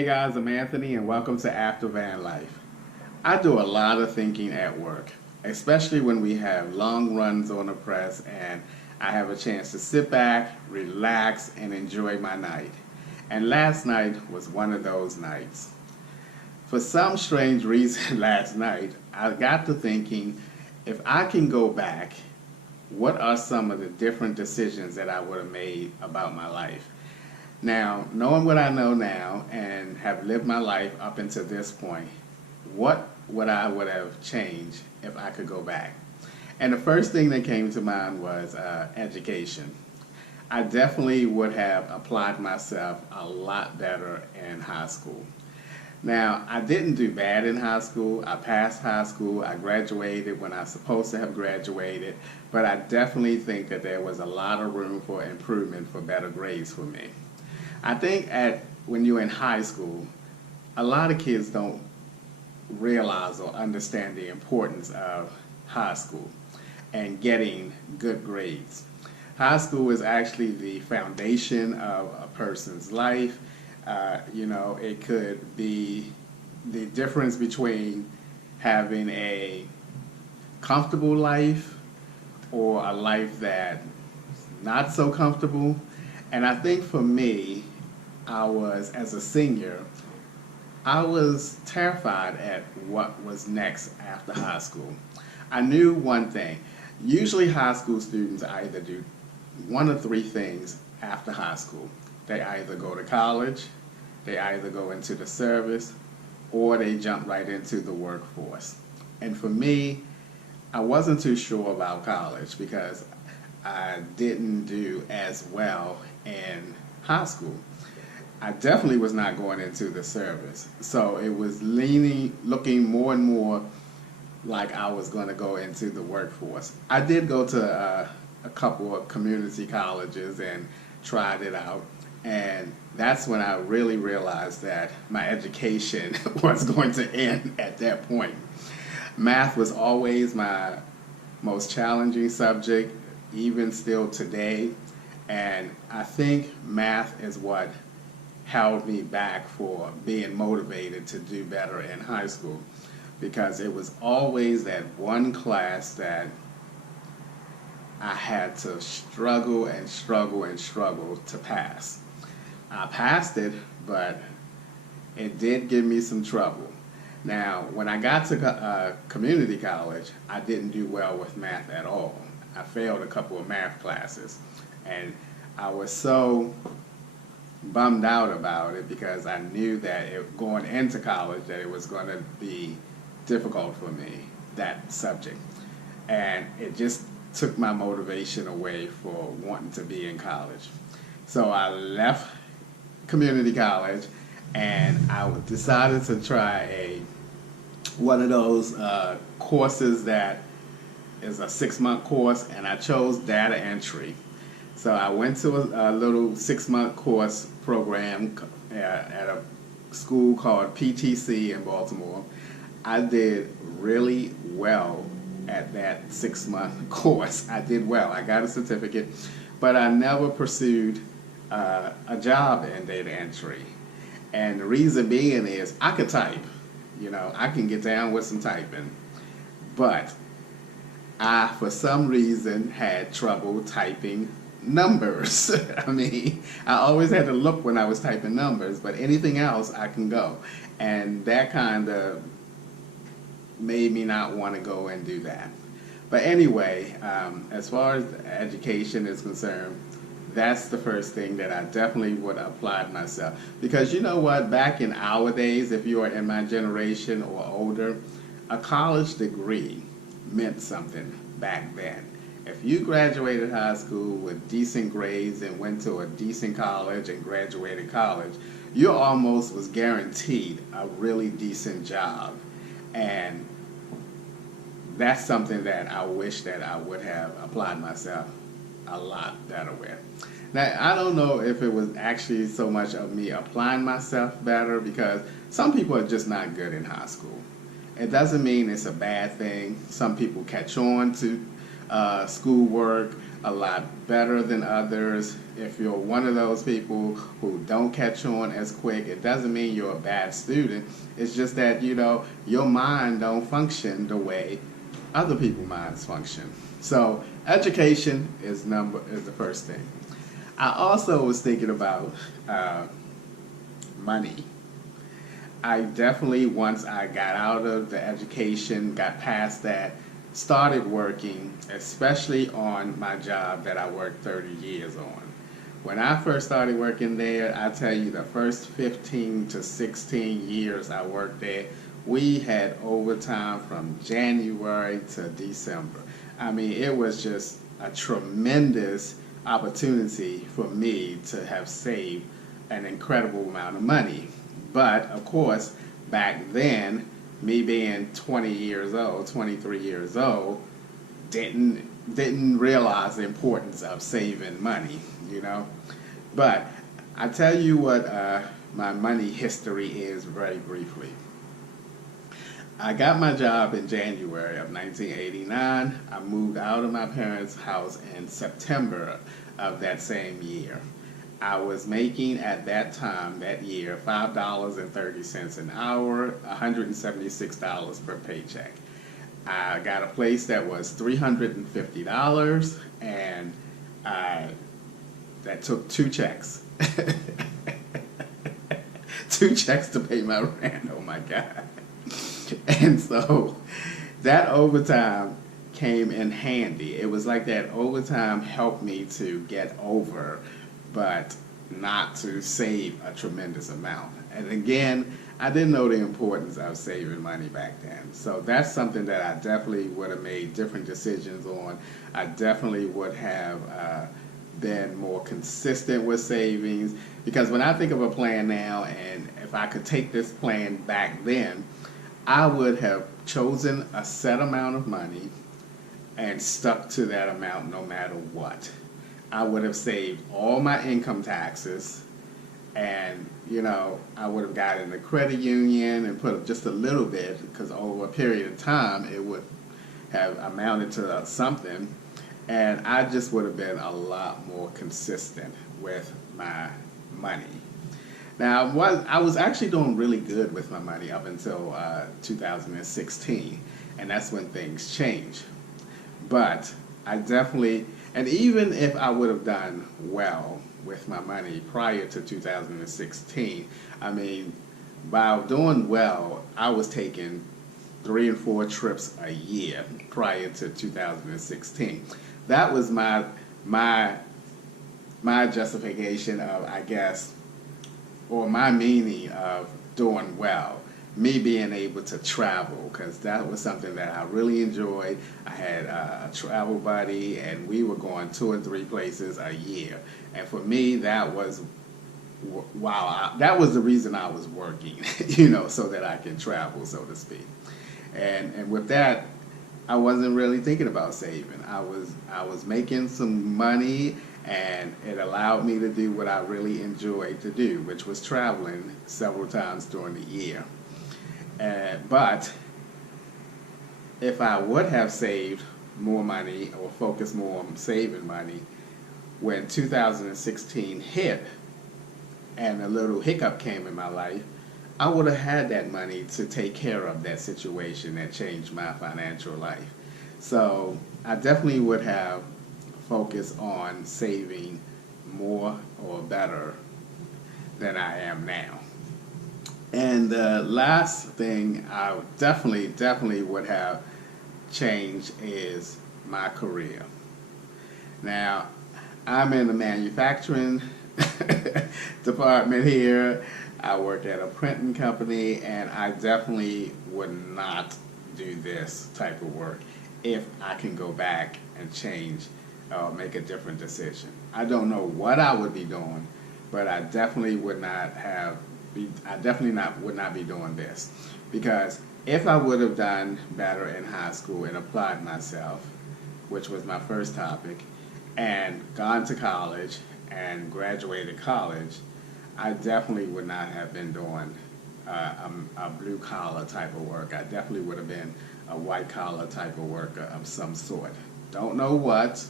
Hey guys, I'm Anthony and welcome to After Van Life. I do a lot of thinking at work, especially when we have long runs on the press and I have a chance to sit back, relax, and enjoy my night. And last night was one of those nights. For some strange reason last night, I got to thinking, if I can go back, what are some of the different decisions that I would have made about my life? Now, knowing what I know now and have lived my life up until this point, what would have changed if I could go back? And the first thing that came to mind was education. I definitely would have applied myself a lot better in high school. Now, I didn't do bad in high school. I passed high school. I graduated when I was supposed to have graduated, but I definitely think that there was a lot of room for improvement for better grades for me. I think when you're in high school, a lot of kids don't realize or understand the importance of high school and getting good grades. High school is actually the foundation of a person's life. It could be the difference between having a comfortable life or a life that's not so comfortable. And I think for me, as a senior, I was terrified at what was next after high school. I knew one thing. Usually high school students either do one of three things after high school. They either go to college, they either go into the service, or they jump right into the workforce. And for me, I wasn't too sure about college because I didn't do as well in high school. I definitely was not going into the service. So it was looking more and more like I was going to go into the workforce. I did go to a couple of community colleges and tried it out. And that's when I really realized that my education was going to end at that point. Math was always my most challenging subject, even still today. And I think math is what held me back for being motivated to do better in high school, because it was always that one class that I had to struggle and struggle and struggle to pass. I passed it, but it did give me some trouble. Now, when I got to community college, I didn't do well with math at all. I failed a couple of math classes, and I was so bummed out about it because I knew that going into college that it was going to be difficult for me, that subject. And it just took my motivation away for wanting to be in college. So I left community college and I decided to try one of those courses that is a 6-month course, and I chose data entry. So I went to a little 6-month course program at a school called PTC in Baltimore. I did really well at that 6-month course. I did well. I got a certificate, but I never pursued a job in data entry. And the reason being is I could type. I can get down with some typing. But I, for some reason, had trouble typing numbers. I always had to look when I was typing numbers, but anything else I can go. And that kind of made me not want to go and do that. But anyway, as far as education is concerned, that's the first thing that I definitely would apply to myself. Because you know what, back in our days, if you are in my generation or older, a college degree meant something back then. If you graduated high school with decent grades and went to a decent college and graduated college, you almost was guaranteed a really decent job. And that's something that I wish that I would have applied myself a lot better with. Now, I don't know if it was actually so much of me applying myself better, because some people are just not good in high school. It doesn't mean it's a bad thing. Some people catch on to schoolwork a lot better than others. If you're one of those people who don't catch on as quick, it doesn't mean you're a bad student. It's just that, your mind don't function the way other people's minds function. So education is the first thing. I also was thinking about money. I definitely, once I got out of the education, got past that, started working, especially on my job that I worked 30 years on. When I first started working there, I tell you, the first 15 to 16 years I worked there, we had overtime from January to December. I mean, it was just a tremendous opportunity for me to have saved an incredible amount of money. But of course, back then, me being 20 years old, 23 years old, didn't realize the importance of saving money. But I tell you what my money history is very briefly. I got my job in January of 1989. I moved out of my parents' house in September of that same year. I was making at that time, that year, $5.30 an hour, $176 per paycheck. I got a place that was $350, and that took 2 checks. 2 checks to pay my rent, oh my God. And so that overtime came in handy. It was like that overtime helped me to get over, but not to save a tremendous amount. And again, I didn't know the importance of saving money back then. So that's something that I definitely would have made different decisions on. I definitely would have been more consistent with savings, because when I think of a plan now, and if I could take this plan back then, I would have chosen a set amount of money and stuck to that amount no matter what. I would have saved all my income taxes, and I would have gotten a credit union and put up just a little bit, because over a period of time it would have amounted to something, and I just would have been a lot more consistent with my money. Now, I was actually doing really good with my money up until 2016, and that's when things changed. But I definitely, and even if I would have done well with my money prior to 2016, I mean, by doing well, I was taking 3 and 4 trips a year prior to 2016. That was my justification of, I guess, or my meaning of doing well, me being able to travel, because that was something that I really enjoyed. I had a travel buddy, and we were going 2 or 3 places a year. And for me, that was, that was the reason I was working, so that I can travel, so to speak. And with that, I wasn't really thinking about saving. I was making some money, and it allowed me to do what I really enjoyed to do, which was traveling several times during the year. But if I would have saved more money or focused more on saving money, when 2016 hit and a little hiccup came in my life, I would have had that money to take care of that situation that changed my financial life. So I definitely would have focused on saving more or better than I am now. And the last thing I definitely would have changed is my career. Now, I'm in the manufacturing department here. I work at a printing company, and I definitely would not do this type of work if I can go back and change or make a different decision. I don't know what I would be doing, but I definitely would not be doing this, because if I would have done better in high school and applied myself, which was my first topic, and gone to college and graduated college, I definitely would not have been doing a blue collar type of work. I definitely would have been a white collar type of worker of some sort. don't know what,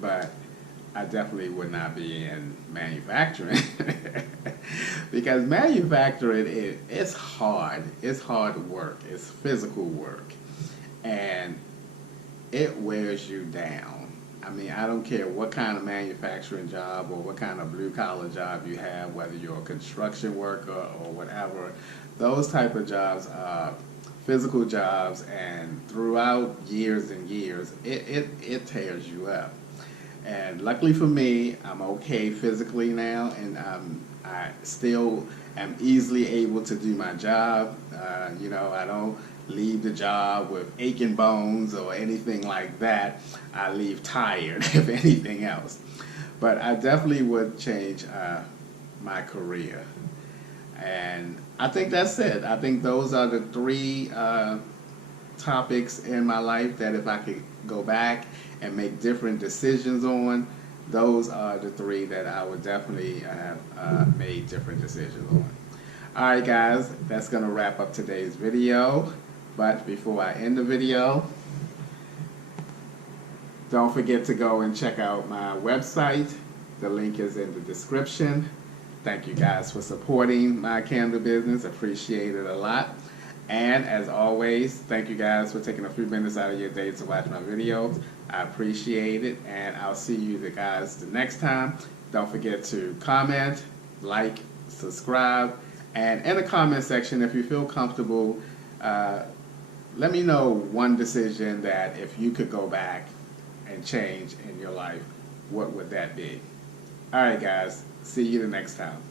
but I definitely would not be in manufacturing because manufacturing it's hard. It's hard work. It's physical work, and it wears you down. I mean, I don't care what kind of manufacturing job or what kind of blue collar job you have, whether you're a construction worker or whatever. Those type of jobs are physical jobs, and throughout years and years, it tears you up. And luckily for me, I'm okay physically now, and I still am easily able to do my job. You know, I don't leave the job with aching bones or anything like that. I leave tired, if anything else. But I definitely would change my career. And I think that's it. I think those are the three topics in my life that if I could go back and make different decisions on, those are the three that I would definitely have made different decisions on. Alright guys, that's going to wrap up today's video. But before I end the video, don't forget to go and check out my website. The link is in the description. Thank you guys for supporting my candle business. Appreciate it a lot. And as always, thank you guys for taking a few minutes out of your day to watch my videos. I appreciate it, and I'll see you guys the next time. Don't forget to comment, like, subscribe, and in the comment section, if you feel comfortable, let me know one decision that if you could go back and change in your life, what would that be? Alright guys, see you the next time.